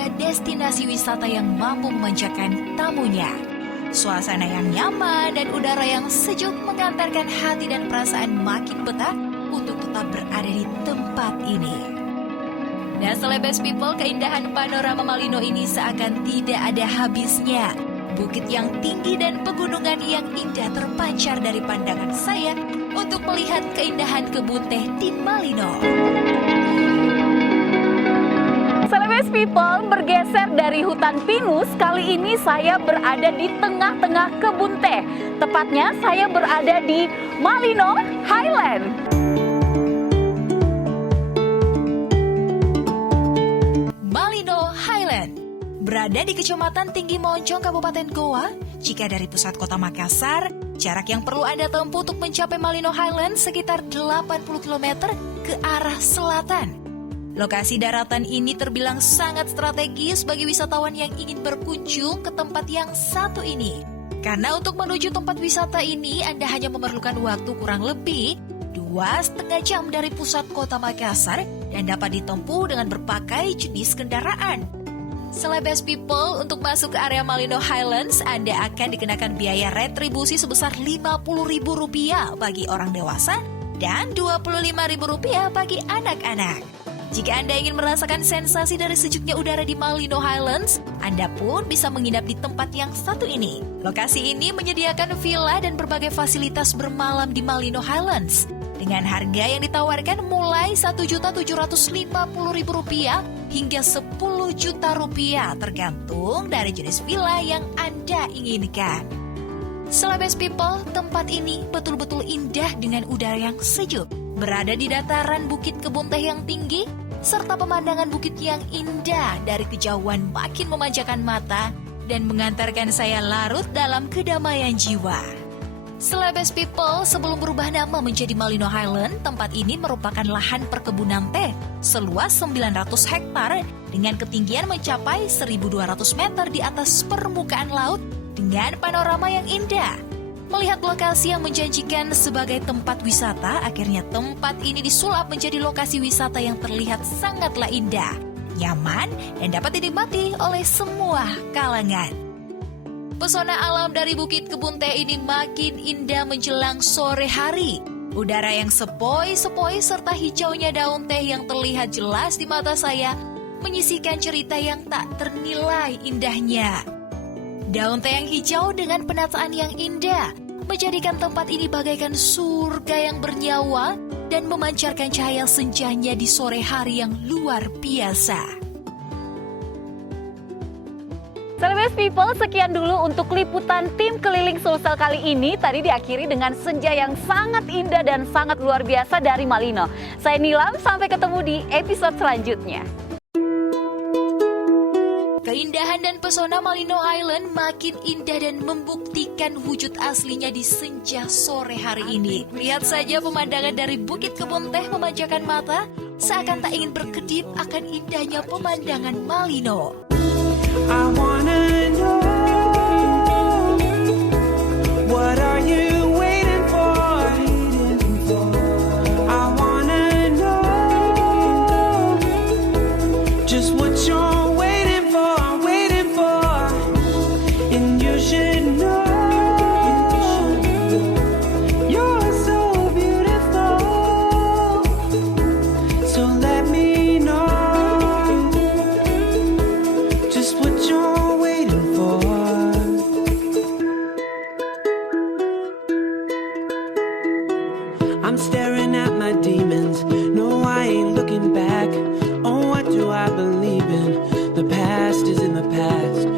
juga destinasi wisata yang mampu memanjakan tamunya. Suasana yang nyaman dan udara yang sejuk mengantarkan hati dan perasaan makin betah untuk tetap berada di tempat ini. Dan Celebes People, keindahan panorama Malino ini seakan tidak ada habisnya. Bukit yang tinggi dan pegunungan yang indah terpancar dari pandangan saya untuk melihat keindahan kebun teh di Malino. Celebes People, bergeser dari hutan pinus, kali ini saya berada di tengah-tengah kebun teh. Tepatnya saya berada di Malino Highland. Malino Highland berada di Kecamatan Tinggi Moncong, Kabupaten Goa. Jika dari pusat kota Makassar, jarak yang perlu Anda tempuh untuk mencapai Malino Highland sekitar 80 km ke arah selatan. Lokasi daratan ini terbilang sangat strategis bagi wisatawan yang ingin berkunjung ke tempat yang satu ini. Karena untuk menuju tempat wisata ini, Anda hanya memerlukan waktu kurang lebih 2,5 jam dari pusat kota Makassar dan dapat ditempuh dengan berbagai jenis kendaraan. Celebes People, untuk masuk ke area Malino Highlands, Anda akan dikenakan biaya retribusi sebesar Rp50.000 bagi orang dewasa dan Rp25.000 bagi anak-anak. Jika Anda ingin merasakan sensasi dari sejuknya udara di Malino Highlands, Anda pun bisa menginap di tempat yang satu ini. Lokasi ini menyediakan villa dan berbagai fasilitas bermalam di Malino Highlands dengan harga yang ditawarkan mulai Rp1.750.000 hingga Rp10 juta tergantung dari jenis villa yang Anda inginkan. Celebes People, tempat ini betul-betul indah dengan udara yang sejuk. Berada di dataran bukit kebun teh yang tinggi, serta pemandangan bukit yang indah dari kejauhan makin memanjakan mata dan mengantarkan saya larut dalam kedamaian jiwa. Celebes People, sebelum berubah nama menjadi Malino Highland, tempat ini merupakan lahan perkebunan teh seluas 900 hektar dengan ketinggian mencapai 1.200 meter di atas permukaan laut dengan panorama yang indah. Melihat lokasi yang menjanjikan sebagai tempat wisata, akhirnya tempat ini disulap menjadi lokasi wisata yang terlihat sangatlah indah, nyaman, dan dapat dinikmati oleh semua kalangan. Pesona alam dari Bukit Kebun Teh ini makin indah menjelang sore hari. Udara yang sepoi-sepoi serta hijaunya daun teh yang terlihat jelas di mata saya menyisikan cerita yang tak ternilai indahnya. Daun teh yang hijau dengan penataan yang indah menjadikan tempat ini bagaikan surga yang bernyawa dan memancarkan cahaya senjanya di sore hari yang luar biasa. Celebes People, sekian dulu untuk liputan tim keliling Sulsel kali ini. Tadi diakhiri dengan senja yang sangat indah dan sangat luar biasa dari Malino. Saya Nilam, sampai ketemu di episode selanjutnya. Keindahan dan pesona Malino Island makin indah dan membuktikan wujud aslinya di senja sore hari ini. Lihat saja pemandangan dari Bukit Kebun Teh memanjakan mata, seakan tak ingin berkedip akan indahnya pemandangan Malino. I wanna know, what are you waiting for? I wanna know, just what you're waiting for, and you should know, you're so beautiful, so let me know just what you're waiting for. I'm staring at my demons, no I ain't looking back. Oh, what do I believe in? The past is in the past.